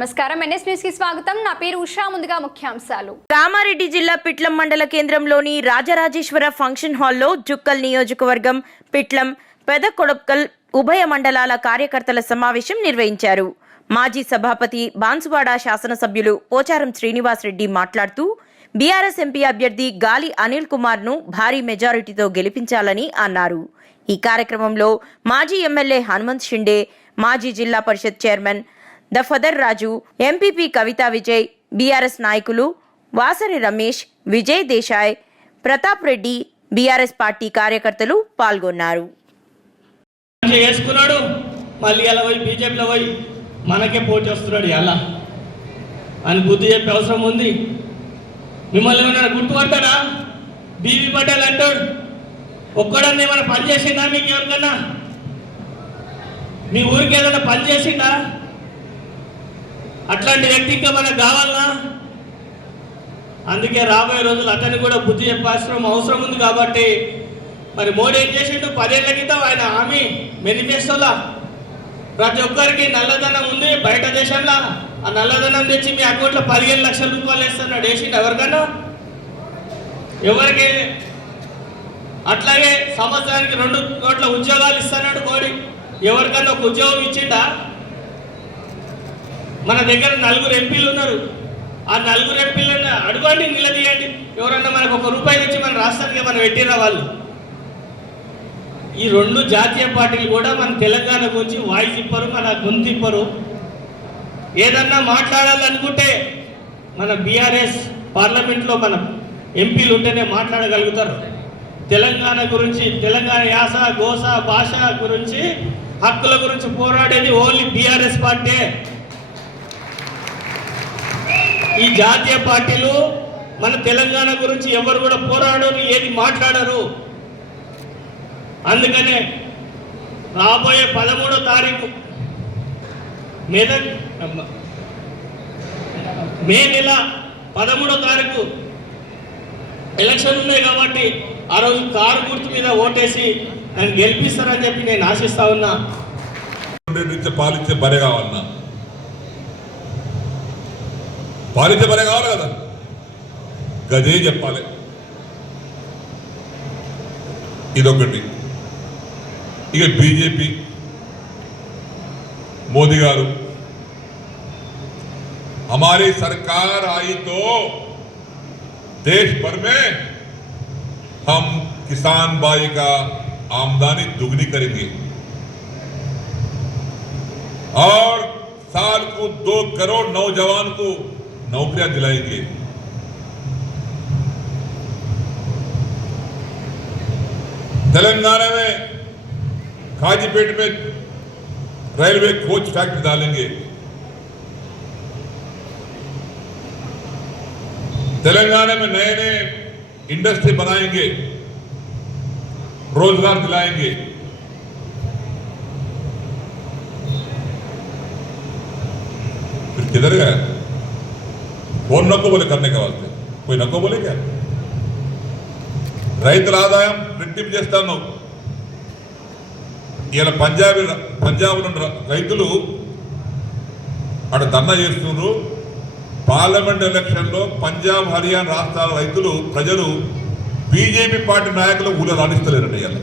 నమస్కారం. ఎన్ఎస్ న్యూస్కి స్వాగతం. నా పేరు ఉషా. ముందుగా ముఖ్యాంశాలు. కామారెడ్డి జిల్లా పిట్లం మండల కేంద్రంలోని రాజరాజేశ్వర ఫంక్షన్ హాల్లో జుక్కల్ నియోజకవర్గం పిట్లం పెద కొడక్కల్ ఉభయ మండలాల కార్యకర్తల సమావేశం నిర్వహించారు. మాజీ సభాపతి బాన్సువాడ శాసనసభ్యులు పోచారం శ్రీనివాస్ రెడ్డి మాట్లాడుతూ బీఆర్ఎస్ ఎంపీ అభ్యర్థి గాలి అనిల్ కుమార్ను భారీ మెజారిటీతో గెలిపించాలని అన్నారు. ఈ కార్యక్రమంలో మాజీ ఎమ్మెల్యే హనుమంత్ షిండే మాజీ జిల్లా పరిషత్ చైర్మన్ ద ఫదర్ రాజు ఎంపీపీ కవితా విజయ్ బీఆర్ఎస్ నాయకులు వాసరి రమేష్ విజయ్ దేశాయ్ ప్రతాప్ రెడ్డి బీఆర్ఎస్ పార్టీ కార్యకర్తలు పాల్గొన్నారు. చేసుకున్నాడు మళ్ళీ ఎలా పోయి బీజేపీలో పోయి మనకే పోటీ వస్తున్నాడు ఎలా అని బుద్ధి చెప్పే అవసరం ఉంది. మిమ్మల్ని ఏమైనా గుర్తుపట్టారా బీబీ పటేల్ అంటాడు. ఒక్కడన్నా ఏమైనా పని చేసిండా మీకు ఎవరికన్నా? మీ ఊరికి ఏదైనా పని చేసిండా? అట్లాంటి వ్యక్తి ఇంకా మనకు కావాలనా అందుకే రాబోయే రోజులు అతన్ని కూడా బుద్ధి చెప్పాల్సిన అవసరం ఉంది కాబట్టి మరి మోడీ ఏం చేసిండు? పదేళ్ళ క్రితం ఆయన హామీ మేనిఫెస్టోలా ప్రతి ఒక్కరికి నల్లధనం ఉంది బయట దేశంలో. ఆ నల్లధనం తెచ్చి మీ అకౌంట్లో పదిహేను లక్షల రూపాయలు వేస్తున్నాడు. వేసిండు ఎవరికన్నా? ఎవరికి? అట్లాగే సంవత్సరానికి రెండు కోట్ల ఉద్యోగాలు ఇస్తున్నాడు మోడీ. ఎవరికన్నా ఒక ఉద్యోగం ఇచ్చిండా? మన దగ్గర నలుగురు ఎంపీలు ఉన్నారు. ఆ నలుగురు ఎంపీలను అడగండి నిలదీయండి. ఎవరన్నా మనకు ఒక రూపాయి తెచ్చి మన రాష్ట్రానికి మనం పెట్టిన వాళ్ళు? ఈ రెండు జాతీయ పార్టీలు కూడా మన తెలంగాణ గురించి వాయిస్ ఇప్పరు మన గొంతిప్పరు ఏదన్నా మాట్లాడాలనుకుంటే మన బీఆర్ఎస్ పార్లమెంట్లో మన ఎంపీలు ఉంటేనే మాట్లాడగలుగుతారు. తెలంగాణ గురించి తెలంగాణ యాస గోస భాష గురించి హక్కుల గురించి పోరాడేది ఓన్లీ బీఆర్ఎస్ పార్టీ ఈ జాతీయ పార్టీలు మన తెలంగాణ గురించి ఎవరు కూడా పోరాడరు ఏది మాట్లాడరు. అందుకనే రాబోయే పదమూడో తారీఖు మెదక్ మే నెల పదమూడో తారీఖు ఎలక్షన్ ఉన్నాయి కాబట్టి ఆ రోజు కారు గుర్తు మీద ఓటేసి నన్ను గెలిపిస్తారని చెప్పి నేను ఆశిస్తా ఉన్నా. పాలిస్తే పాలిచ్చే బరే కావాలన్నా. పాలిచ్చే బరే కావాలి కదా గదే చెప్పాలి ఇదొకటి ఇక బీజేపీ మోదీ గారు हमारी सरकार आई तो देश भर में हम किसान भाई का आमदनी दुगनी करेंगे और साल को दो करोड़ नौजवान को नौकरियाँ दिलाएँगे तेलंगाना में काजीपेट में रेलवे कोच फैक्ट्री डालेंगे। तेलंगाना में नए नए इंडस्ट्री बनाएँगे। रोज़गार दिलाएँगे। फिर किधर गया कौन नको बोले करने के वास्ते कोई नको बोले क्या రైతుల ఆదాయం రెట్టింపు చేస్తాను ఇలా పంజాబీ పంజాబ్లో ఉన్న రైతులు అక్కడ ధర్నా చేస్తున్నారు పార్లమెంట్ ఎలక్షన్లో పంజాబ్ హర్యానా రాష్ట్రాల రైతులు ప్రజలు బీజేపీ పార్టీ నాయకులు ఊళ్ళో రాణిస్తలేరండి ఇలా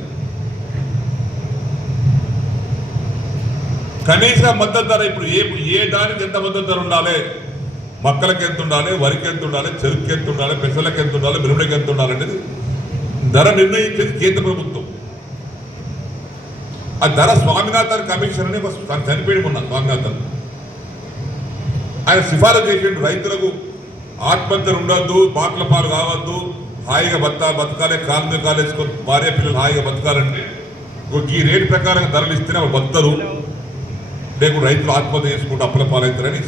కనీస మద్దతు ధర ఇప్పుడు ఏ ఏ దానికి ఎంత మద్దతు ధర ఉండాలి మొక్కలకి ఎంత ఉండాలి వరికి ఎంత ఉండాలి చెరుకు ఎంత ఉండాలి పెసలకు ఎంత ఉండాలి మిరుడికి ఎంత ఉండాలి అనేది ధర నిర్ణయించేది కేంద్ర ప్రభుత్వం. ఆ ధర స్వామినాథన్ కమిషన్ అని చనిపోయి ఉన్న స్వామినాథన్. ఆయన సిఫారసు చేసిండు రైతులకు ఆత్మహత్యలు ఉండొద్దు బాట్ల పాలు కావద్దు హాయిగా బతా బతకాలి కాలు కాలేసుకొని భార్య పిల్లలు హాయిగా బతకాలంటే ఈ రేటు ప్రకారం ధరలు ఇస్తేనే వాళ్ళు బతరు లేకుంటే రైతులు ఆత్మహత్య చేసుకుంటూ అప్పుల పాలవుతారని